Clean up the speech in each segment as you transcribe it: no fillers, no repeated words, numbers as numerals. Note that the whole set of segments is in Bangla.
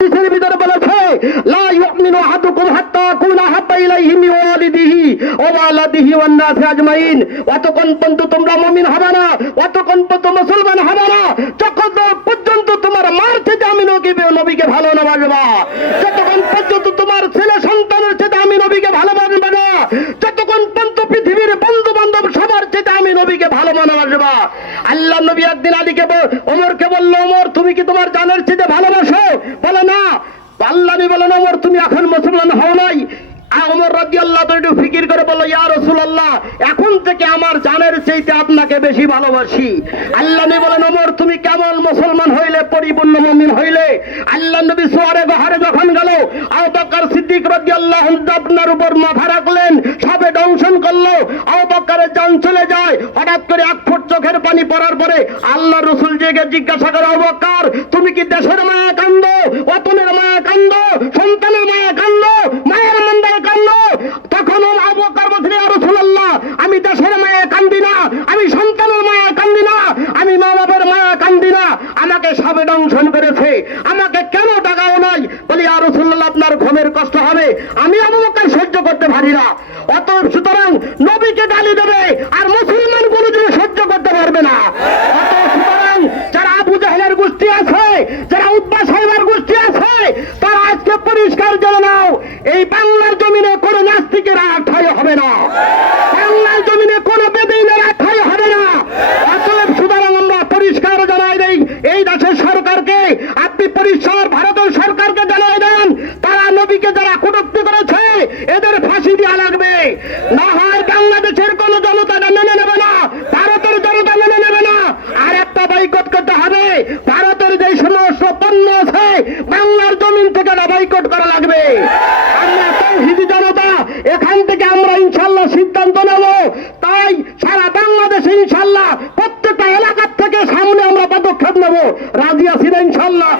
হাদিসের ভিতরে বলেছে লা ইউমিনু আহাদুকুম হাত্তা কুনা হাব্বা ইলাইহি মিন ওয়ালিদিহি ওয়া ওয়ালাদিহি ওয়ান নাসি আজমাইন। অতক্ষণ পর্যন্ত তোমরা মুমিন হবে না, অতক্ষণ পর্যন্ত মুসলমান হবে না যতক্ষণ পর্যন্ত তোমার মার থেকে আমি নবীকে ভালো না বাসবা, যতক্ষণ পর্যন্ত তোমার ছেলে সন্তানের চেয়ে আমি নবীকে ভালোবাসবে না, যতক্ষণ পর্যন্ত পৃথিবীর বন্ধু বান্ধব সবার চেয়ে আমি নবীকে ভালো ভালোবাসবা। আল্লাহ নবী একদিন আলীকে ওমরকে বলল, ওমর তুমি কি তোমার জানের চেয়ে ভালোবাসো? বলে না। আল্লাহ নবী বলেন, ওমর তুমি এখন মুসলমান হও নাই। ওমর রাদিয়াল্লাহু তাআলা একটু ফিকির করে বলল, ইয়া রাসূলুল্লাহ এখন থেকে আমার জানের চাইতে আপনাকে বেশি ভালোবাসি। আল্লাহ নবী বলেন, ওমর তুমি কেমন মুসলমান হইলে, পরিপূর্ণ মুমিন হইলে? আল্লাহ নবী সোয়ারে গহরে যখন গেল, আবু বকর সিদ্দিক রাদিয়াল্লাহু আনহু আপনার উপর মাথা রাখলেন, সবে দংশন করলো, আবু বকরের জান চলে যায়। হঠাৎ করে এক ফুট চোখের পানি পড়ার পরে আল্লাহ রাসূল জিজ্ঞাসা করে, আবু বকর তুমি কি দেশের মায়া কান্দো, ওয়াতনের মায়া কান্দো, সন্তানের মায়া কান্দো, মায়ের মন্দায় কান্দো? তখন আবু বকর বলেন, ইয়া রাসূলুল্লাহ আমি দেশের মায়া কান্দি না, আমি সন্তানের মায়া কান্দি না, আমি মা বাবার মায়া কান্দি না, আমাকে সবে দংশন করেছে, আমাকে কেন টাকাও নাই? বলি ইয়া রাসূলুল্লাহ আপনার ঘুমের কষ্ট হবে, আমি আবু বকর সহ্য করতে পারি না। অত সুতরাং নবীকে গালি দেবে আর মুসলমান কোনদিন সহ্য করতে পারবে না। অত সুতরাং যারা আবু জাহেলের গোষ্ঠী আছে, যারা উতবা সাহেবের গোষ্ঠী আছে, তারা আজকে পরিষ্কার জেনে নাও, এই বাংলার জমিনে কোন নাস্তিকের ঠাঁই হবে না, বাংলার জমিনে কোন বেদীনের ঠাঁই হবে না। অতএব সুতরাং আমরা পরিষ্কার জানাই দেই এই দেশের সরকারকে, আপনি পরিষ্কার ভারতের সরকারকে জানাই দেন, তারা নবীকে যারা কটূক্তি করেছে এদের ফাঁসি দেওয়া লাগবে। না হয় বাংলাদেশের কোন জনতা মেনে নেবে না, ভারতের জনতা মেনে নেবে না। আর একটা বয়কট করতে হবে, ভারতের যে সমস্ত পণ্য আছে বাংলার জমিন থেকে বয়কট করা লাগবে। আমরা তাওহীদি জনতা এখান থেকে আমরা ইনশাআল্লাহ সিদ্ধান্ত নেব, তাই সারা বাংলাদেশে ইনশাআল্লাহ প্রত্যেকটা এলাকার থেকে সামনে আমরা পদক্ষেপ নেব। রাজি আছি না ইনশাআল্লাহ?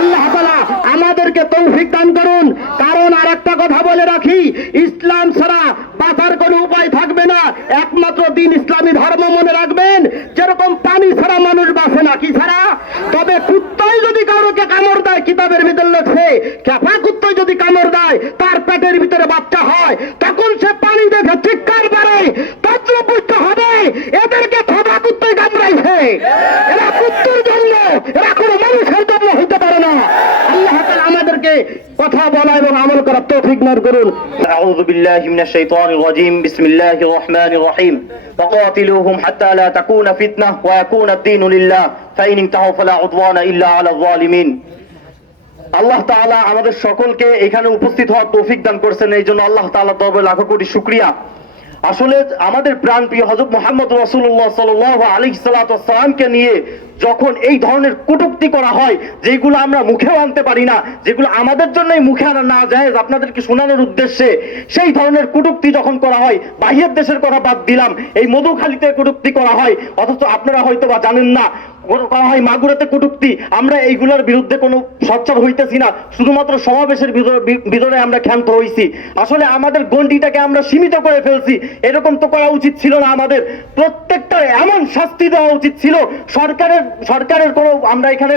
আল্লাহ তাআলা আমাদেরকে তৌফিক দান করুন। কারণ আর একটা কথা বলে রাখি, ইসলাম ছাড়া বাঁচার কোনো উপায় থাকবে না, একমাত্র দিন ইসলামী ধর্ম মনে রাখবেন। যেরকম পানি ছাড়া মানুষ বাঁচে না, কি ছাড়া? তবে কুত্তায় যদি কারোকে কামড় দেয়, কিতাবের ভিতরে লেখে ক্যাপা কুত্তায় যদি কামড় দেয় তার পেটের ভিতরে বাচ্চা হয়, তখন সে পানি দেখে চিৎকার করে, তখন বুঝতে হবে এদেরকে থবা কুত্তায় কামড়াইছে, এরা কুত্তার জন্য, এরা কোনো মানুষের জন্য হইতে পারে না। আল্লাহ তাআলা আমাদেরকে কথা বলা এবং আমল করার তৌফিক দান করুন। আউযু বিল্লাহি মিনাশ শাইতানির রাজীম। বিসমিল্লাহির রহমানির রহিম। ফাকাতিলুহুম হাত্তা লা তাকুনা ফিতনাহ ওয়া ইয়াকুনা আদ-দীনু লিল্লাহ ফাইন ইনতাহু ফালা উদওয়ানা ইল্লা আলাল যালিমিন। আল্লাহ তাআলা আমাদের সকলকে এখানে উপস্থিত হওয়ার তৌফিক দান করেছেন, এই জন্য আল্লাহ তাআলার দরবারে লাখো কোটি শুকরিয়া। আসলে আমাদের প্রাণপ্রিয় হযরত মুহাম্মদ রাসূলুল্লাহ সাল্লাল্লাহু আলাইহি সাল্লামকে নিয়ে যখন এই ধরনের কটূক্তি করা হয়, যেগুলো আমরা মুখেও আনতে পারি না, যেগুলো আমাদের জন্যই মুখে আনা না যায় আপনাদেরকে শোনানোর উদ্দেশ্যে, সেই ধরনের কটূক্তি যখন করা হয়, বাহিরের দেশের কথা বাদ দিলাম, এই মধুখালীতে কটূক্তি করা হয়, অথচ আপনারা হয়তো বা জানেন না করা হয় মাগুরাতে কটূক্তি। আমরা এইগুলোর বিরুদ্ধে কোনো সোচ্চার হইতেছি না, শুধুমাত্র সমাবেশের ভিতরে আমরা ক্ষান্ত হইছি। আসলে আমাদের গণ্ডিটাকে আমরা সীমিত করে ফেলছি, এরকম তো করা উচিত ছিল না। আমাদের প্রত্যেকটা এমন শাস্তি দেওয়া উচিত ছিল, সরকারের কোনো আমরা এখানে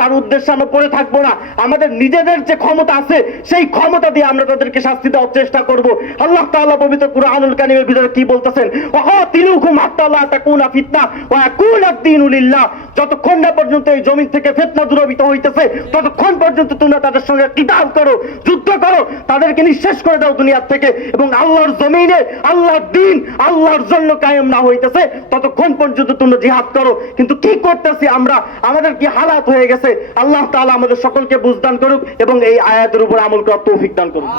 তার উদ্দেশ্যে আমরা পড়ে থাকবো না। আমাদের নিজেদের যে ক্ষমতা আছে সেই ক্ষমতা দিয়ে আমরা তাদেরকে শাস্তি দেওয়ার চেষ্টা করব। আল্লাহ তাআলা পবিত্র কুরআনুল কারীমের ভিতরে কি বলতেছেন? ওয়াকাতিলুহুম হাত্তা লা তাকুনা ফিতনাহ ওয়া ইয়াকুনা আদ-দীনু লিল্লাহ। যতক্ষণ না পর্যন্ত এই জমিন থেকে ফিতনা দূরীভূত হইতেছে, ততক্ষণ পর্যন্ত তোমরা তাদের সঙ্গে কিতাল করো, যুদ্ধ করো, তাদেরকে নিঃশেষ করে দাও দুনিয়া থেকে, এবং আল্লাহর জমিনে আল্লাহর দ্বীন আল্লাহর জন্য কায়েম না হইতেছে ততক্ষণ পর্যন্ত তোমরা জিহাদ করো। কিন্তু কি করতেছি আমরা, আমাদের কি হালাত হয়ে গেছে? আল্লাহ তাআলা আমাদের সকলকে বুঝদান করুক এবং এই আয়াতের উপর আমল করার তৌফিক দান করুক।